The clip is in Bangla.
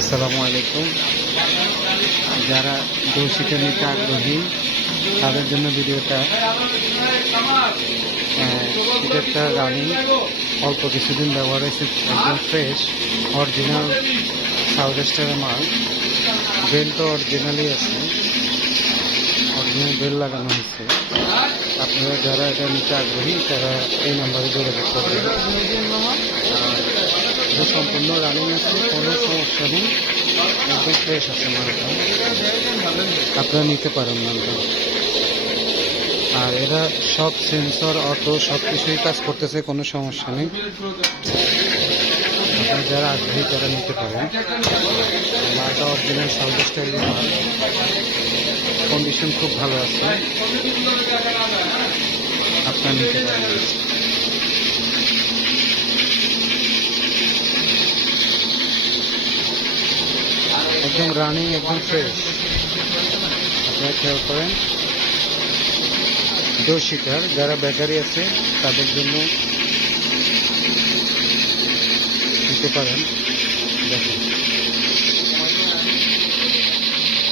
আসসালামু আলাইকুম। যারা দর্শিতে নিতে আগ্রহী তাদের জন্য ভিডিওটা। এটা রানিং, অল্প কিছুদিন ব্যবহার হয়েছে, একদম ফ্রেশ অরিজিনাল সাউথ স্টারের মাল। বেল তো অরিজিনালই আছে, অরিজিনাল বেল লাগানো হয়েছে। আপনারা যারা এটা নিতে আগ্রহী তারা এই নাম্বারে যোগাযোগ করবেন। এটা সম্পূর্ণ রানিং আছে, কোনো সমস্যা নেই, একদম ফ্রেশ আছে মালটা, আপনারা নিতে পারেন মালটা। আর এরা সব সেন্সর অটো সব কিছুই কাজ করতেছে, কোনো সমস্যা নেই। আপনারা যারা আগ্রহী তারা নিতে পারেন। মালটা অরিজিনাল সাউথ স্টাইলের মাল, কন্ডিশন খুব ভালো আছে, আপনারা নিতে পারেন। একদম রানিং, একদম ফ্রেশ, আপনারা খেয়াল করেন। দর্শিতার যারা বেকারি আছে তাদের জন্য নিতে পারেন। দেখেন।